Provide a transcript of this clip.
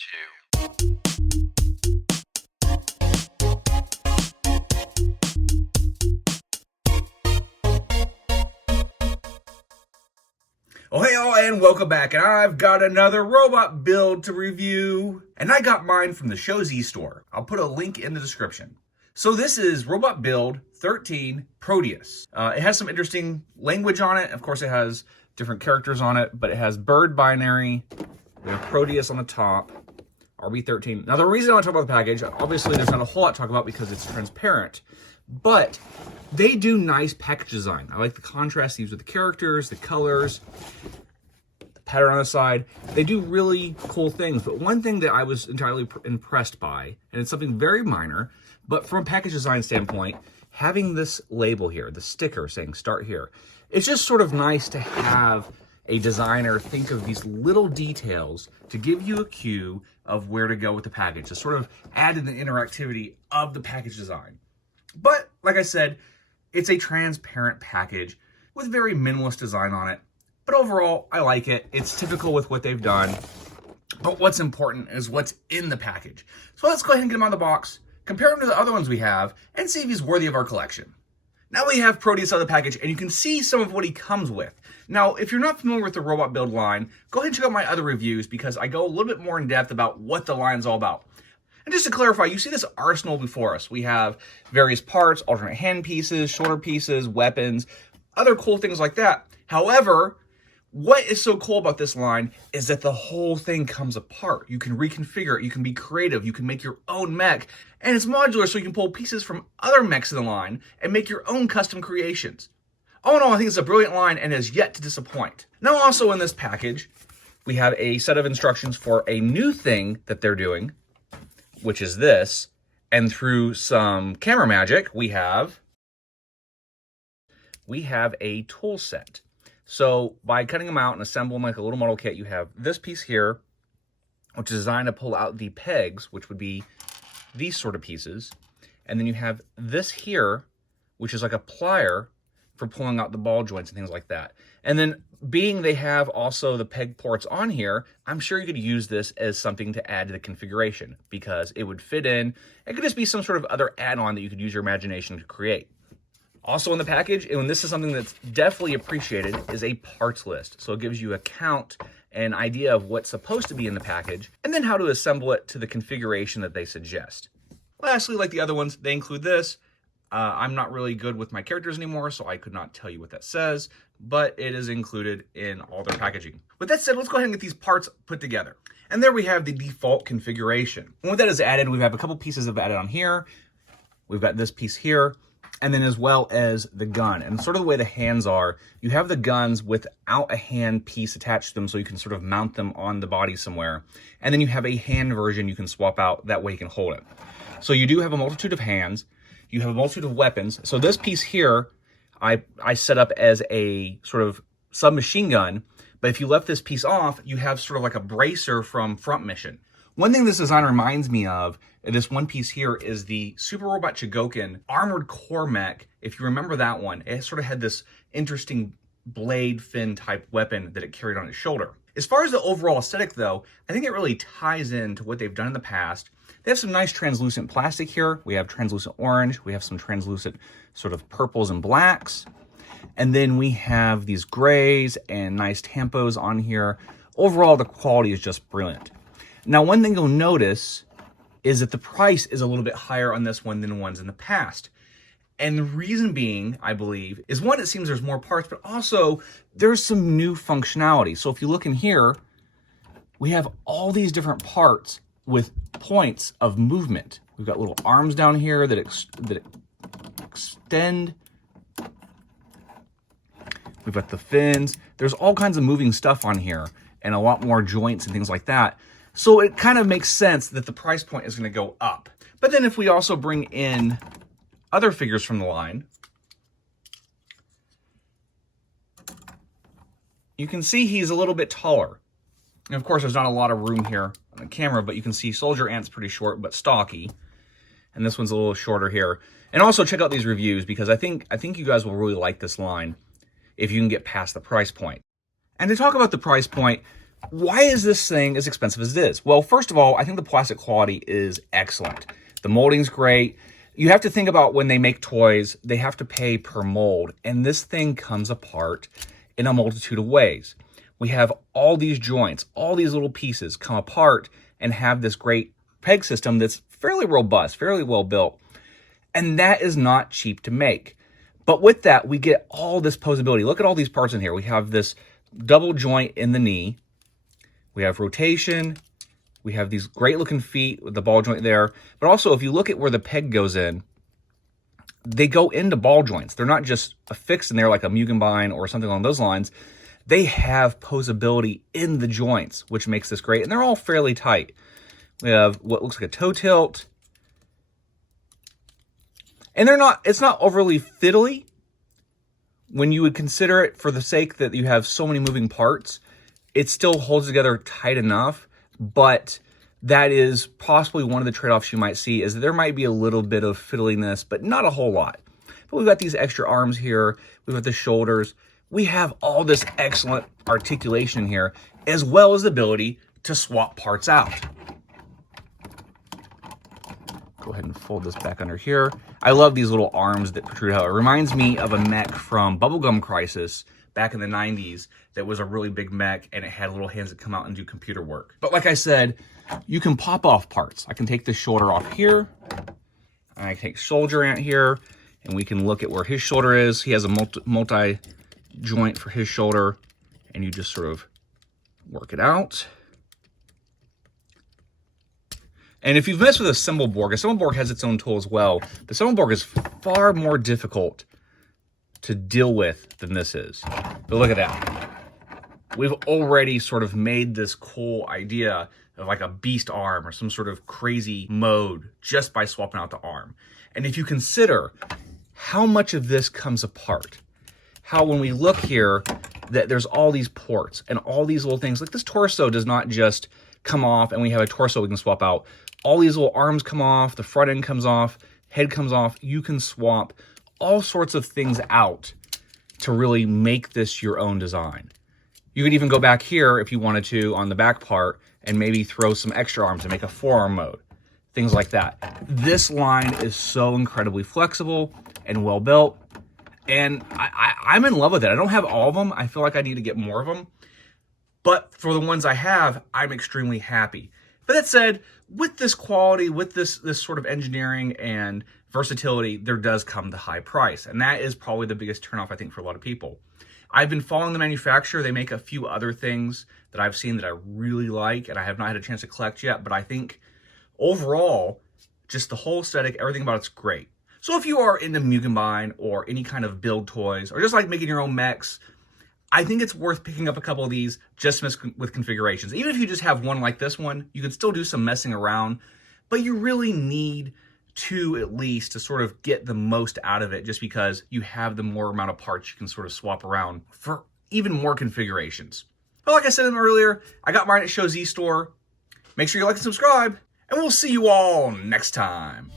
two. Oh hey all, and welcome back, and I've got another robot build to review, and I got mine from the ShowZ store. I'll put a link in the description. So this is Robot Build 13 Proteus. It has some interesting language on it. Of course it has different characters on it, but it has bird binary, we have Proteus on the top, RB13. Now the reason I want to talk about the package, obviously there's not a whole lot to talk about because it's transparent, but they do nice package design. I like the contrast used with the characters, the colors, the pattern on the side. They do really cool things. But one thing that I was entirely impressed by, and it's something very minor, but from a package design standpoint, having this label here, the sticker saying start here, it's just sort of nice to have a designer think of these little details to give you a cue of where to go with the package, to sort of add to the interactivity of the package design. But like I said, it's a transparent package with very minimalist design on it. But overall, I like it. It's typical with what they've done. But what's important is what's in the package. So let's go ahead and get him out of the box, compare him to the other ones we have, and see if he's worthy of our collection. Now we have Proteus out of the package, and you can see some of what he comes with. Now, if you're not familiar with the Robot Build line, go ahead and check out my other reviews because I go a little bit more in depth about what the line's all about. And just to clarify, you see this arsenal before us. We have various parts, alternate hand pieces, shoulder pieces, weapons, other cool things like that. However, what is so cool about this line is that the whole thing comes apart. You can reconfigure it, you can be creative, you can make your own mech, and it's modular so you can pull pieces from other mechs in the line and make your own custom creations. All in all, I think it's a brilliant line and has yet to disappoint. Now also in this package, we have a set of instructions for a new thing that they're doing, which is this, and through some camera magic, we have a tool set. So by cutting them out and assembling like a little model kit, you have this piece here, which is designed to pull out the pegs, which would be these sort of pieces. And then you have this here, which is like a plier for pulling out the ball joints and things like that. And then being they have also the peg ports on here, I'm sure you could use this as something to add to the configuration because it would fit in. It could just be some sort of other add-on that you could use your imagination to create. Also in the package, and this is something that's definitely appreciated, is a parts list. So it gives you a count and idea of what's supposed to be in the package, and then how to assemble it to the configuration that they suggest. Lastly, like the other ones, they include this. I'm not really good with my characters anymore, so I could not tell you what that says, but it is included in all their packaging. With that said, let's go ahead and get these parts put together. And there we have the default configuration. And with that is added, we have a couple pieces of added on here. We've got this piece here, and then as well as the gun. And sort of the way the hands are, you have the guns without a hand piece attached to them so you can sort of mount them on the body somewhere. And then you have a hand version you can swap out, that way you can hold it. So you do have a multitude of hands. You have a multitude of weapons. So this piece here, I set up as a sort of submachine gun, but if you left this piece off, you have sort of like a bracer from Front Mission. One thing this design reminds me of, this one piece here, is the Super Robot Chogokin Armored Core mech. If you remember that one, it sort of had this interesting blade fin type weapon that it carried on its shoulder. As far as the overall aesthetic though, I think it really ties into what they've done in the past. They have some nice translucent plastic here. We have translucent orange. We have some translucent sort of purples and blacks. And then we have these grays and nice tampos on here. Overall, the quality is just brilliant. Now, one thing you'll notice is that the price is a little bit higher on this one than ones in the past. And the reason being, I believe, is one, it seems there's more parts, but also there's some new functionality. So if you look in here, we have all these different parts with points of movement. We've got little arms down here that extend. We've got the fins. There's all kinds of moving stuff on here and a lot more joints and things like that. So it kind of makes sense that the price point is going to go up. But then if we also bring in other figures from the line, you can see he's a little bit taller. And of course, there's not a lot of room here on the camera, but you can see Soldier Ant's pretty short but stocky. And this one's a little shorter here. And also check out these reviews because I think you guys will really like this line if you can get past the price point. And to talk about the price point, Why is this thing as expensive as it is? Well, first of all, I think the plastic quality is excellent. The molding's great. You have to think about when they make toys, they have to pay per mold, and this thing comes apart in a multitude of ways. We have all these joints, all these little pieces come apart and have this great peg system that's fairly robust, fairly well built, and that is not cheap to make. But with that, we get all this posability. Look at all these parts in here. We have this double joint in the knee. We have rotation. We have these great looking feet with the ball joint there. But also, if you look at where the peg goes in, they go into ball joints. They're not just affixed in there like a Mugenbein or something along those lines. They have posability in the joints, which makes this great. And they're all fairly tight. We have what looks like a toe tilt. And it's not overly fiddly when you would consider it for the sake that you have so many moving parts. It still holds together tight enough, but that is possibly one of the trade-offs you might see, is that there might be a little bit of fiddliness, but not a whole lot. But we've got these extra arms here. We've got the shoulders. We have all this excellent articulation here, as well as the ability to swap parts out. Go ahead and fold this back under here. I love these little arms that protrude out. It reminds me of a mech from Bubblegum Crisis back in the 90s that was a really big mech, and it had little hands that come out and do computer work. But like I said, you can pop off parts. I can take the shoulder off here, and I can take Soldier Ant here, and we can look at where his shoulder is. He has a multi-joint for his shoulder, and you just sort of work it out. And if you've messed with a Symbolborg has its own tool as well. The Symbolborg is far more difficult to deal with than this is. But look at that. We've already sort of made this cool idea of like a beast arm or some sort of crazy mode just by swapping out the arm. And if you consider how much of this comes apart, how when we look here that there's all these ports and all these little things, like this torso does not just come off and we have a torso we can swap out. All these little arms come off, the front end comes off, head comes off. You can swap all sorts of things out to really make this your own design. You could even go back here if you wanted to on the back part and maybe throw some extra arms and make a forearm mode, things like that. This line is so incredibly flexible and well built, and I'm in love with it. I don't have all of them. I feel like I need to get more of them, but for the ones I have, I'm extremely happy. But that said, with this quality, with this sort of engineering and versatility, there does come the high price. And that is probably the biggest turnoff, I think, for a lot of people. I've been following the manufacturer. They make a few other things that I've seen that I really like, and I have not had a chance to collect yet. But I think overall, just the whole aesthetic, everything about it's great. So if you are into Mugenbein or any kind of build toys, or just like making your own mechs, I think it's worth picking up a couple of these just with configurations. Even if you just have one like this one, you can still do some messing around, but you really need two at least to sort of get the most out of it, just because you have the more amount of parts you can sort of swap around for even more configurations. But like I said earlier, I got mine at Show Z Store. Make sure you like and subscribe, and we'll see you all next time.